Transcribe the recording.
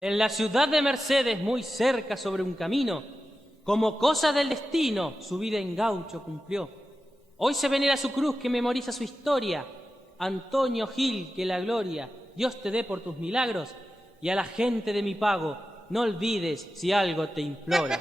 En la ciudad de Mercedes, muy cerca sobre un camino, como cosa del destino, su vida en gaucho cumplió. Hoy se venera su cruz que memoriza su historia. Antonio Gil, que la gloria Dios te dé por tus milagros, y a la gente de mi pago no olvides si algo te implora.